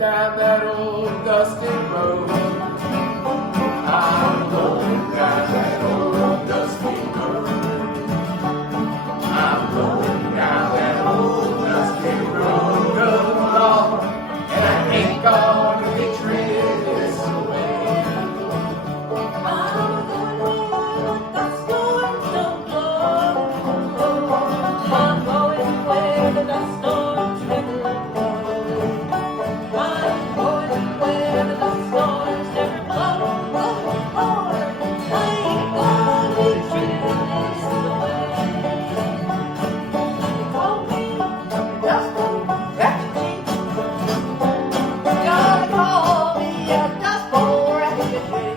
down that old dusty road. I'm going down that old dusty road. I'm going down that old dusty road, good Lord, and I ain't gonna be treated this way. I'm going where the storms don't blow. I'm going where the storms never blow. I'm going where the storms never blow. Oh, Lord, I ain't gonna be treated this way. They call me a dust refugee. God call me a dust bowl refugee.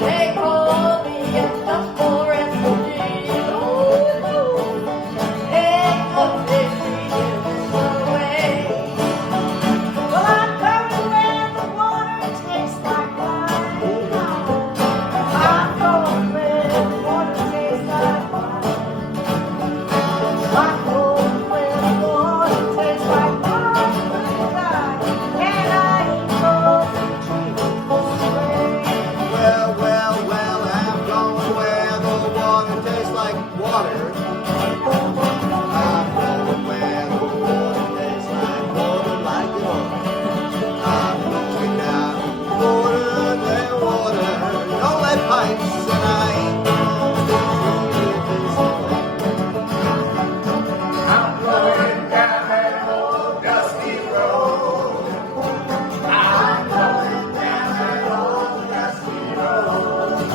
They call me a dust bowl refugee. Oh, ain't gonna be treated this way. Well, I'm going where the water tastes like wine. I'm going where the water tastes like wine. I'm going where the water tastes like wine. And I ain't gonna be treated this way. Well, I'm going where the water tastes like water. I'm going where the water tastes like water. I'm going down water. No lead pipes, and I ain't gonna be treated this way. I'm going down that old dusty road. I'm going down that old dusty road.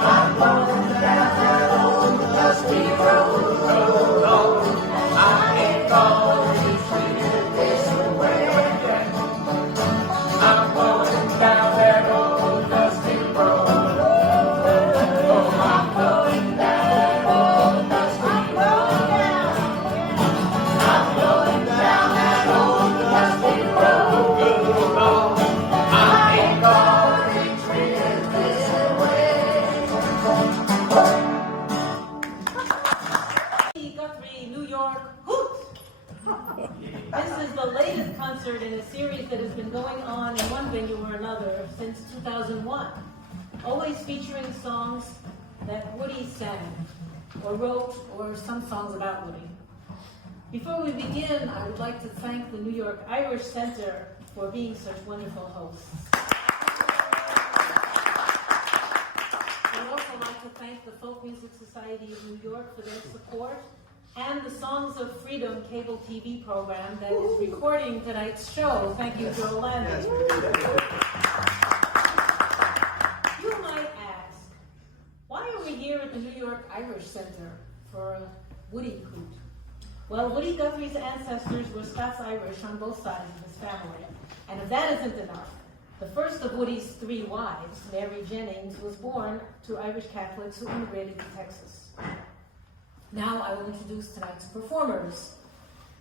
I'm going down that old dusty road, oh Lord, I ain't gonna be treated this way. I'm going down that old dusty road. Oh, I'm going down that old dusty road. I'm going down that old dusty road, good Lord, I ain't gonna be treated this way. Guthrie, New York, Hoot! This is the latest concert in a series that has been going on in one venue or another since 2001, always featuring songs that Woody sang, or wrote, or some songs about Woody. Before we begin, I would like to thank the New York Irish Center for being such wonderful hosts. I would also like to thank the Folk Music Society of New York for their support, and the Songs of Freedom cable TV program that is recording tonight's show. Thank you, Joe Landy. Yes, we did that. You might ask, why are we here at the New York Irish Center for a Woody Hoot? Well, Woody Guthrie's ancestors were Scots-Irish on both sides of his family. And if that isn't enough, the first of Woody's 3 wives, Mary Jennings, was born to Irish Catholics who immigrated to Texas. Now I will introduce tonight's performers.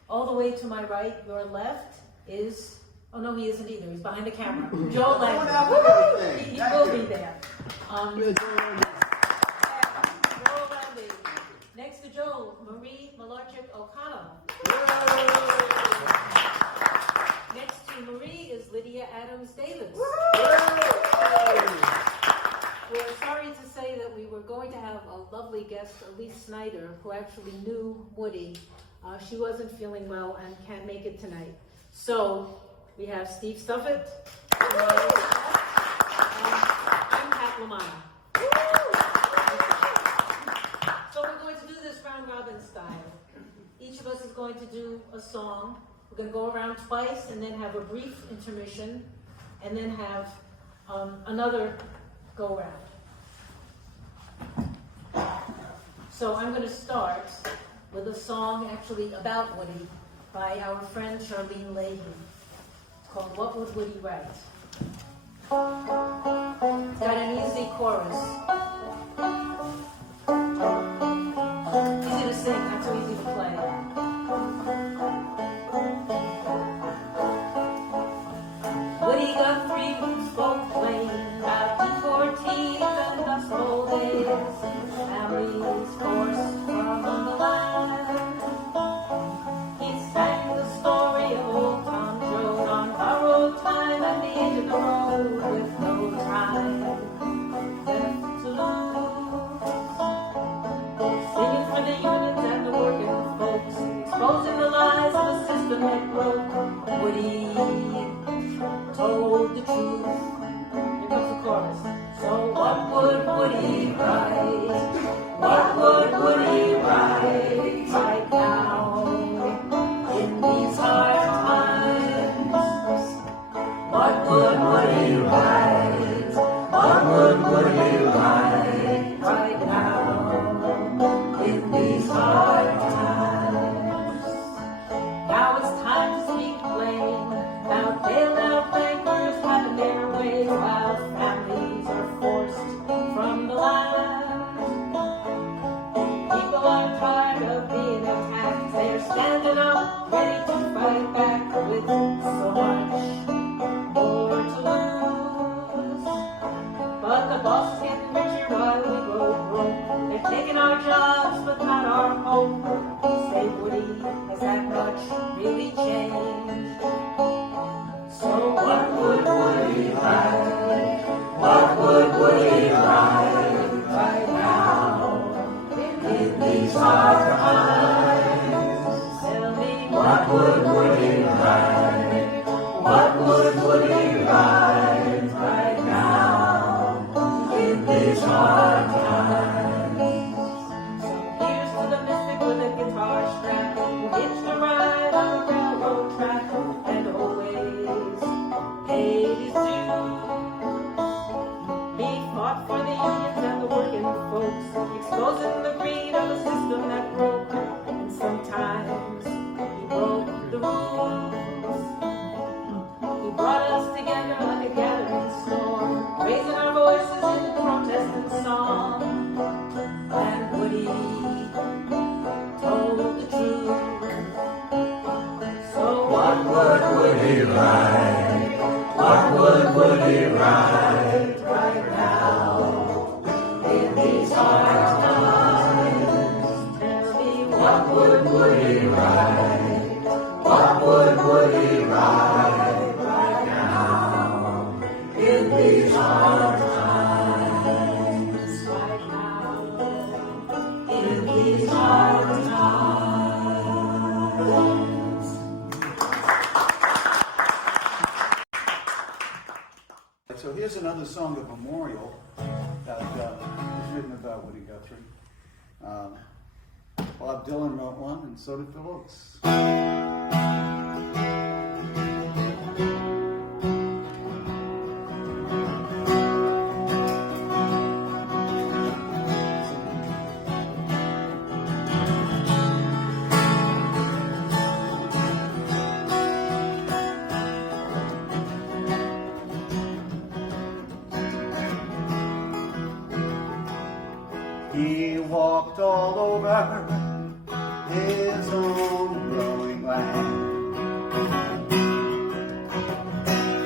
All the way to my right, your left, is, oh no, he isn't either, he's behind the camera, Joe Landy. He will be there. Joe Landy. Next to Joe, Mularcyk O'Connell. Next to Marie is Lydia Adams Davis. We're sorry to say that we were going to have a lovely guest, Elise Snyder, who actually knew Woody. She wasn't feeling well and can't make it tonight. So we have Steve Suffet, and I'm Lamanna. So we're going to do this round robin style. Each of us is going to do a song. We're going to go around twice and then have a brief intermission and then have another go round. So I'm going to start with a song actually about Woody by our friend Charlene Leahy. It's called What Would Woody Write? It's got an easy chorus. Easy to sing, not so easy to play. Woody Guthrie spoke plain about deportees and dust bowl days. Families forced from the land. He sang the story of old he write? What would he write right now in these hard times? Tell me, what would he write? What would he write right now in these hard times? Right now in these hard times. So here's another song of memorial that was written about Woody Guthrie. Bob Dylan wrote one, and so did Phil Oakes. He walked all over his own growing land,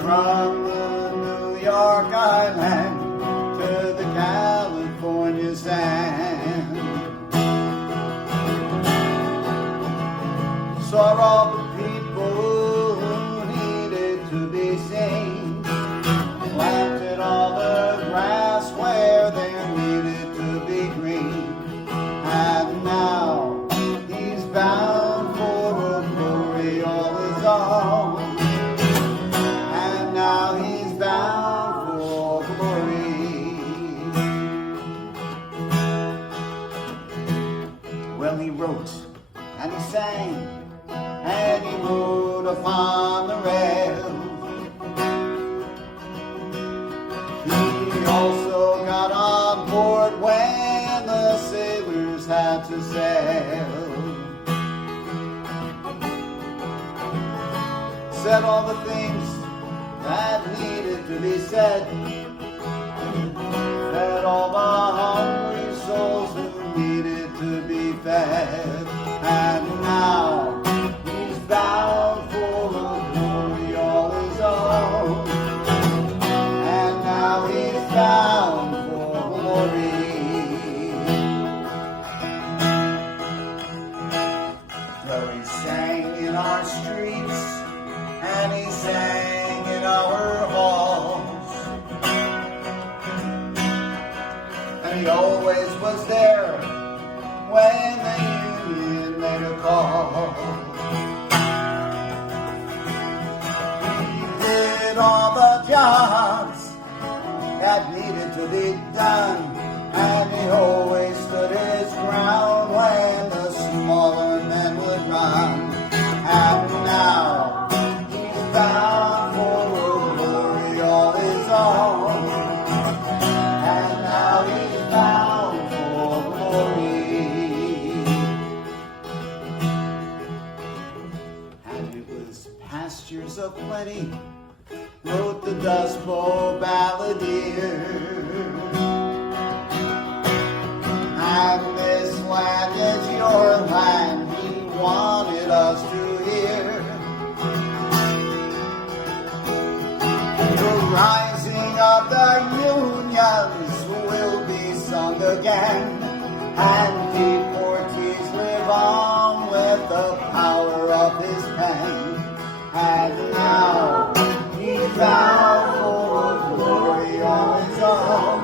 from the New York Island to the California sand. Saw all the people who needed to be seen, planted all the grass where there needed to be green. And now he's bound for a glory all his own. And now he's bound for glory. Well, he wrote and he sang and he rode upon the rails. He also got on board when the sailors had to sail. Said all the things that needed to be said. Fed all the hungry souls who needed to be fed. And now he's bound for a glory all his own. And now he's bound for glory. Well, he sang in our streets and he sang in our halls, and he always was there when the union made a call. He did all the jobs that needed to be done, and he always stood his ground when the smaller men would run. And now he's bound for a glory all his own. And now he's bound for glory. And it was pastures of plenty, wrote the Dust Bowl balladeer. And this land is your land, he wanted us to hear. The rising of the unions will be sung again, and Pete Ortiz live on with the power of his pen. And now he's bound for glory all his own.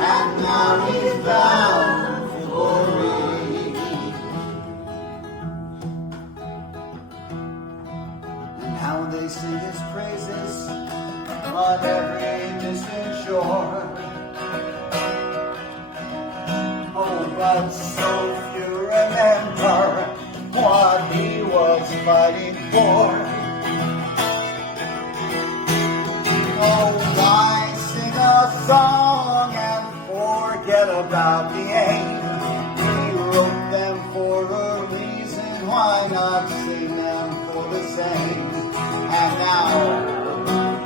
And now he's bound for glory. And now they sing his praises on every distant shore. Oh, but so few remember what he was fighting for. Oh, why sing a song and forget about the aim? He wrote them for a reason, why not sing them for the same? And now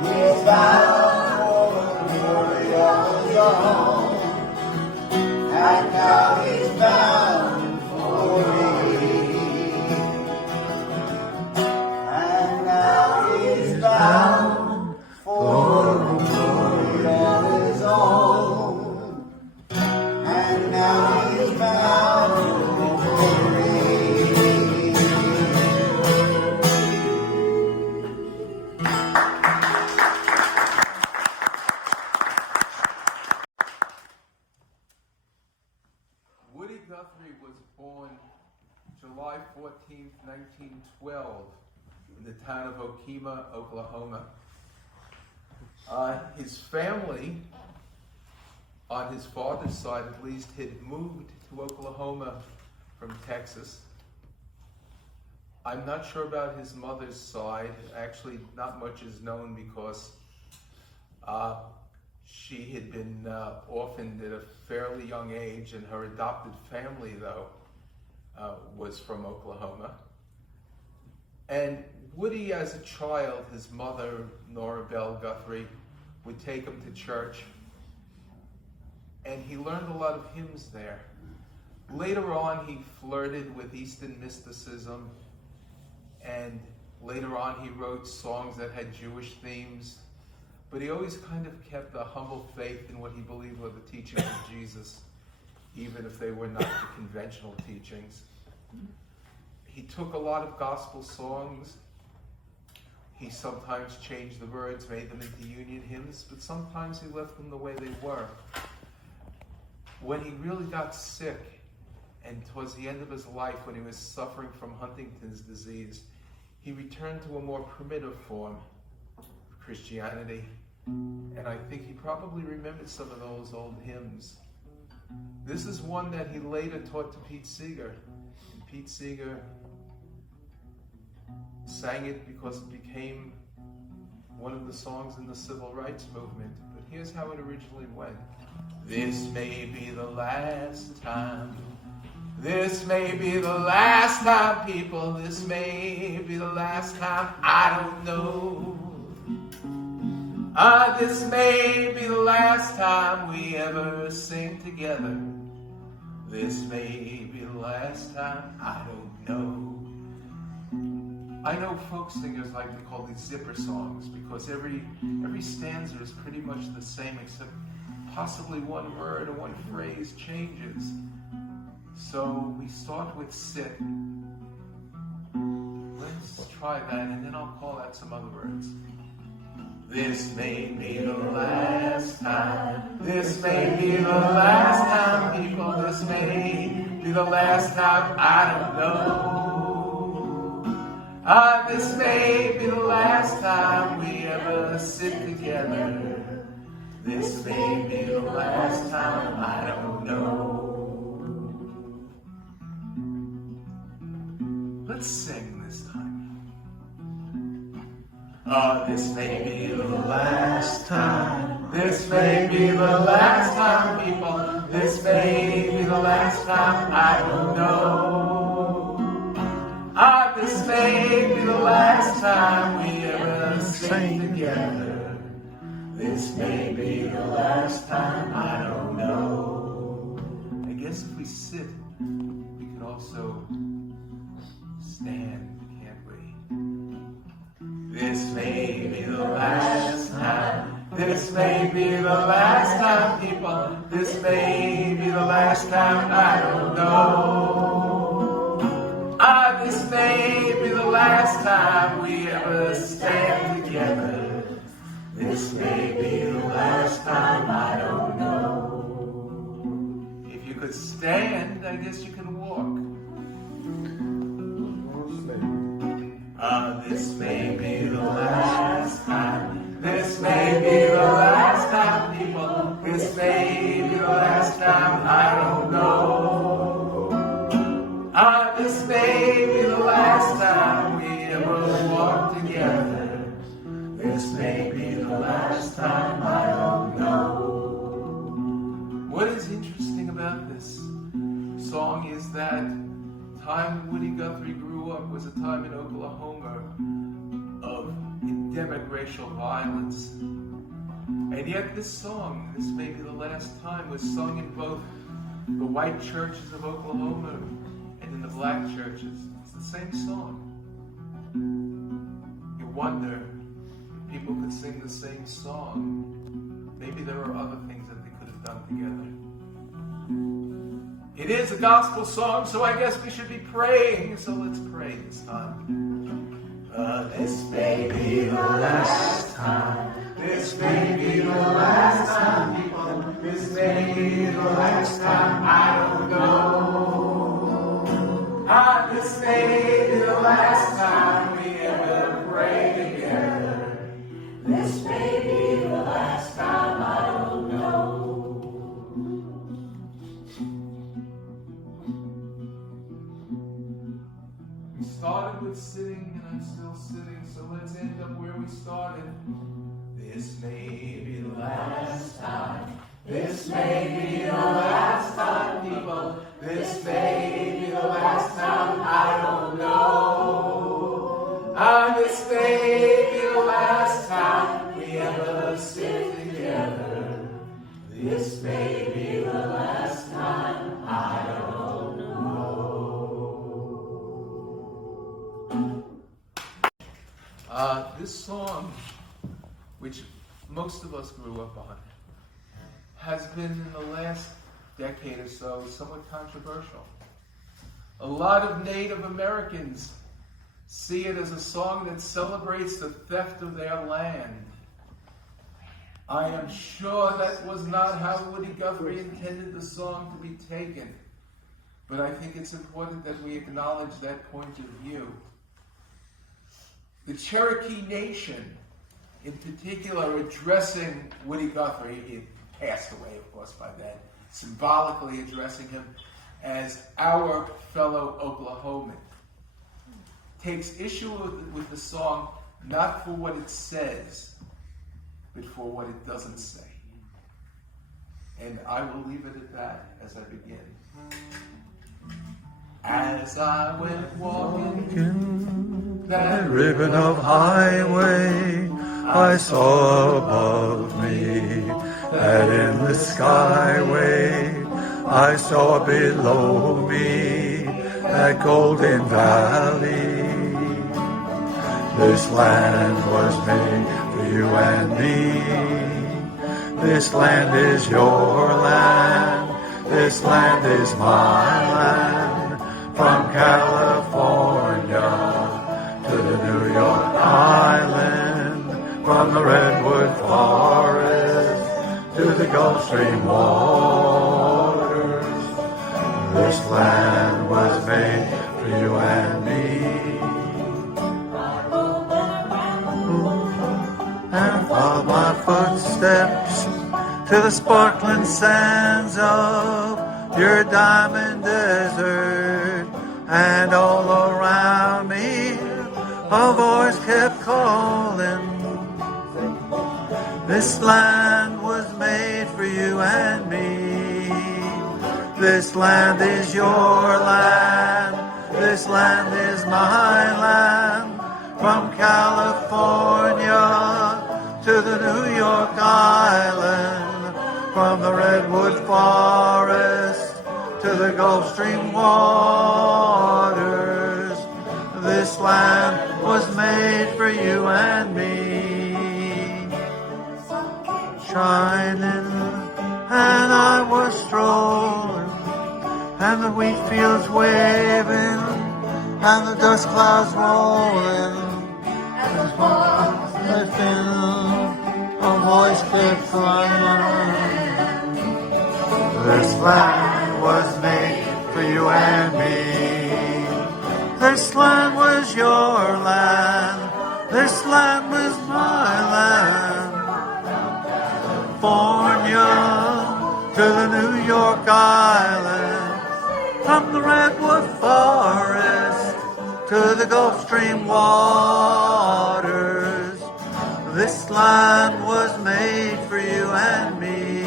he's bound for a glory all his own. And now he's bound for glory. And now July 14th, 1912, in the town of Okemah, Oklahoma. His family, on his father's side at least, had moved to Oklahoma from Texas. I'm not sure about his mother's side. Actually, not much is known because she had been orphaned at a fairly young age, and her adopted family, though, was from Oklahoma. And Woody, as a child, his mother, Nora Bell Guthrie, would take him to church, and he learned a lot of hymns there. Later on, he flirted with Eastern mysticism, and later on he wrote songs that had Jewish themes, but he always kind of kept a humble faith in what he believed were the teachings of Jesus, even if they were not the conventional teachings. He took a lot of gospel songs. He sometimes changed the words, made them into union hymns, but sometimes he left them the way they were. When he really got sick, and towards the end of his life, when he was suffering from Huntington's disease, he returned to a more primitive form of Christianity. And I think he probably remembered some of those old hymns. This is one that he later taught to Pete Seeger. And Pete Seeger sang it because it became one of the songs in the civil rights movement. But here's how it originally went. This may be the last time. This may be the last time, people. This may be the last time. I don't know. This may be the last time we ever sing together. This may be the last time. I don't know. I know folk singers like to call these zipper songs because every stanza is pretty much the same, except possibly one word or one phrase changes. So we start with sit. Let's try that, and then I'll call out some other words. This may be the last time. This may be the last time, people. This may be the last time. I don't know. This may be the last time we ever sit together. This may be the last time. I don't know. Let's sing this time. This may be the last time. This may be the last time, people. This may be the last time. I don't know. This may be the last time we ever sing together. This may be the last time. I don't know. I guess if we sit, we can also stand, can't we? This may be the last time. This may be the last time, people. This may be the last time. I don't know. This may be the last time we ever stand together. This may be the last time. I don't know. If you could stand, I guess you can walk. This may be the last time. This may be the last time, people. This may be the last time. I don't know. This may be the last time we ever walk together. This may be the last time. I don't know. What is interesting about this song is that time Woody Guthrie grew up was a time in Oklahoma of endemic racial violence. And yet this song, This May Be the Last Time, was sung in both the white churches of Oklahoma and in the black churches. It's the same song. You wonder if people could sing the same song. Maybe there are other things that they could have done together. It is a gospel song, so I guess we should be praying. So let's pray this time. This may be the last time. This may be the last time, people. This may be the last time. I don't know. Ah, this may be the last time we ever pray together. This may be the last time, I don't know. We started with sitting, and I'm still sitting, so let's end up where we started. This may be the last time. This may be the last time, people. This may be the last time, I don't know. Ah, this may be the last time we ever sit together. This may be the last time, I don't know. This song, which most of us grew up on, has been in the last decade or so somewhat controversial. A lot of Native Americans see it as a song that celebrates the theft of their land. I am sure that was not how Woody Guthrie intended the song to be taken, but I think it's important that we acknowledge that point of view. The Cherokee Nation, in particular, addressing Woody Guthrie, he passed away, of course, by then, symbolically addressing him as our fellow Oklahoman, takes issue with the song not for what it says, but for what it doesn't say. And I will leave it at that as I begin. As I went walking that ribbon of highway, I saw above me that in the skyway, I saw below me that golden valley. This land was made for you and me. This land is your land. This land is my land. From California to the New York Island, from the redwood forest to the Gulf Stream waters. This land was made for you and me. And follow my footsteps to the sparkling sands of your diamond desert, and all around me a voice kept calling. This land was made for you and me. This land is your land. This land is my land. From California to the New York Island, from the redwood forest to the Gulf Stream waters. This land was made for you and me. Shining, and I was strolling, and the wheat fields waving, and the dust clouds rolling. A voice kept crying. This land was made for you and me. This land was your land. This land was my land. California to the New York Island, from the redwood forest to the Gulf Stream waters. This land was made for you and me.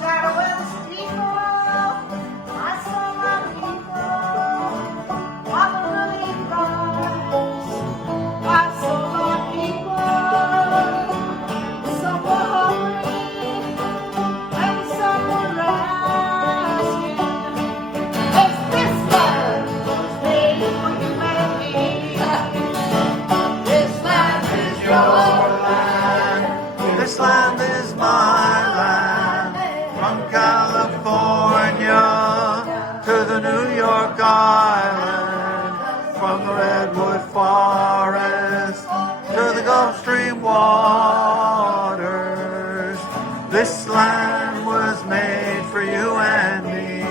Shadow and steeple, I saw my people, walk really rise. I saw my people, some were hungry, and some were asking, if this land was made for you and me. This land is your land. This land is my land. From California to the New York Island, from the redwood forest to the Gulf Stream waters. This land was made for you and me.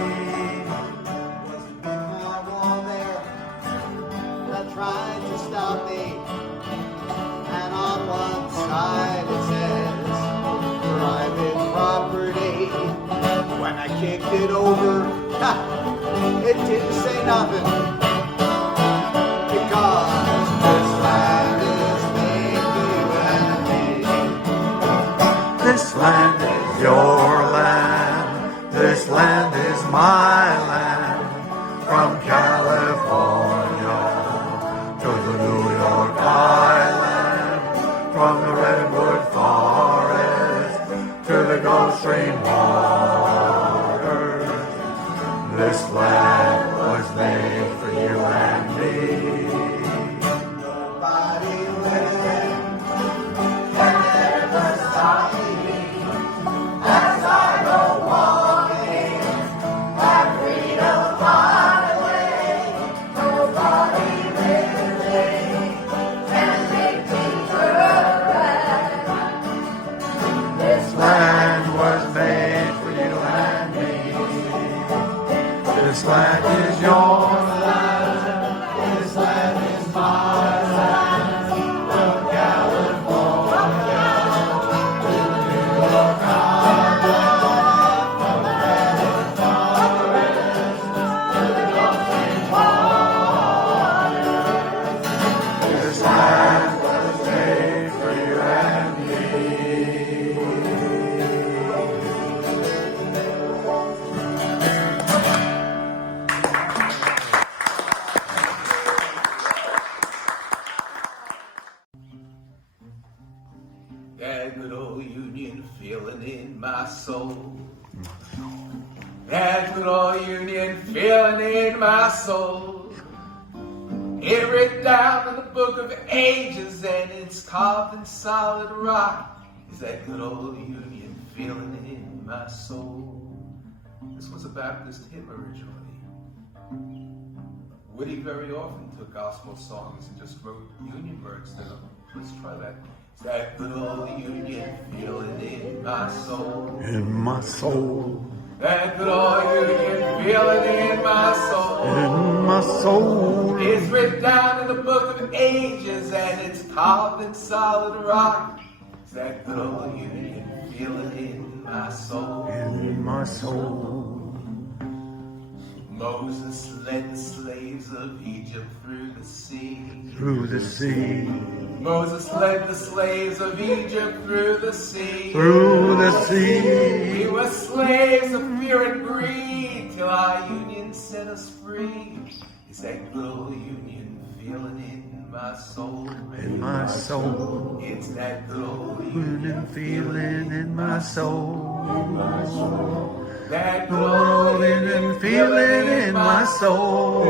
trying to stop me. And on one side it says private property. When I kicked it over, it didn't say nothing. Because this land is made for you and me. This land is your land. This land is my land. From California to the New York Island. From the Redwood Forest to the Gulf Stream waters. This land was made for you and me. Nobody living can ever stop me as I go walking that freedom highway. Nobody living can make me turn. This land was made for you and me. This land is your land. This land is my land. From California to the New York Island. From the Redwood Forest to the Gulf Stream waters. This land was made for you and me. That good old Union feeling in my soul. That good old Union feeling in my soul. It's written down in the book of ages and it's carved in solid rock. Is that good old Union feeling in my soul? This was a Baptist hymn originally. Woody very often took gospel songs and just wrote Union words to them. Let's try that. Is that good old Union feeling in my soul? In my soul. That good old Union feeling in my soul. In my soul. It's written down in the book of ages and it's carved in solid rock. It's that good old Union feeling in my soul. In my soul. Moses led the slaves of Egypt through the sea. Through the sea. Moses led the slaves of Egypt through the sea. Through the sea. We were slaves of fear and greed till our union set us free. It's that good old Union feeling in my soul. In my soul. It's that good old Union feeling in my soul. That good Good old old Union feeling in my soul.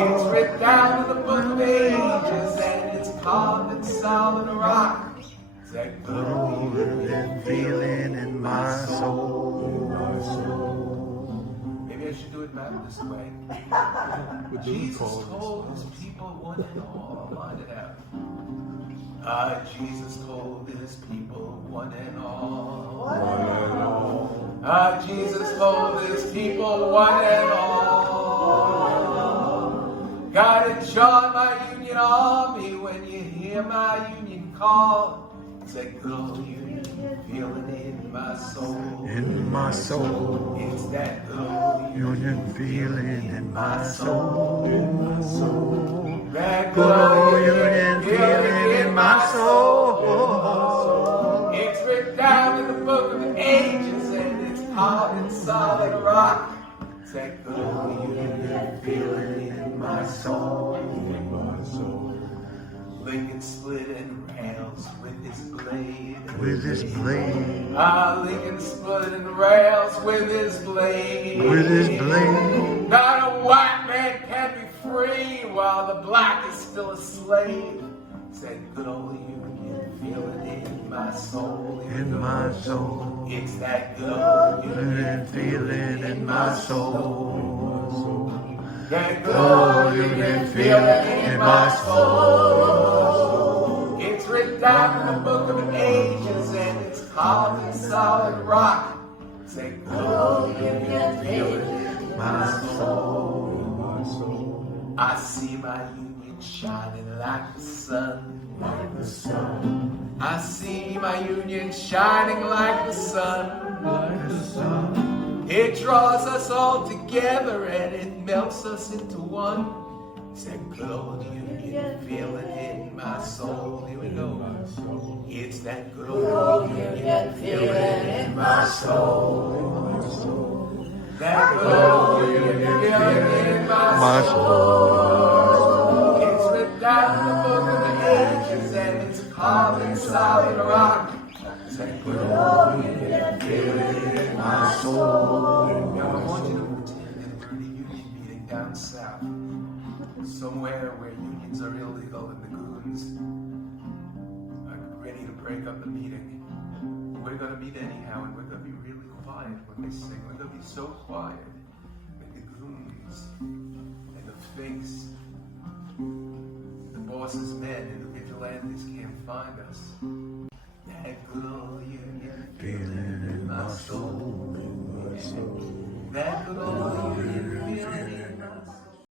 It's written down in the book of ages and it's carved in solid rock. It's that good old Union feeling in my soul. Maybe I should do it Baptist way. Jesus told his people one and all. Line it out. Jesus told his people one and all. Jesus told his people one and all. God and join my Union army when you hear my Union call. It's that good old Union feeling in my soul. In my soul. It's that good old Union feeling in my soul. That Good old Union feeling in my soul. It's written down in the book of ages and it's carved in solid rock. It's that good old Union feeling in my soul. Lincoln split in rails with his blade. With his blade. Lincoln split in rails with his blade. With his blade. Not a white man can be free while the black is still a slave. It's that good old Union feeling in my soul. In my soul. It's that good old Union feeling in my soul. That good Oh, old Union feeling in my soul. It's written down in the book of ages and it's carved in solid rock. It's that good old Union feeling in My soul. I see my union shining like the sun. Like the sun, I see my union shining like the sun. like the sun. It draws us all together and it melts us into one. It's that good old union feeling in my soul. Here we go. It's that good old union feeling in my soul. That good old union feeling in my soul. It's written down in the book of the ages and it's carved in solid rock. It's that good old union feeling in my soul. Now I want you to pretend that we're in a union meeting down south. Somewhere where unions are illegal and the goons are ready to break up the meeting. We're going to meet anyhow and we're going to be really quiet when we sing. We're going to be so quiet that the goons and the finks, the boss's men and the vigilantes can't find us. That good old union feeling in my soul. That good old union feeling in my soul.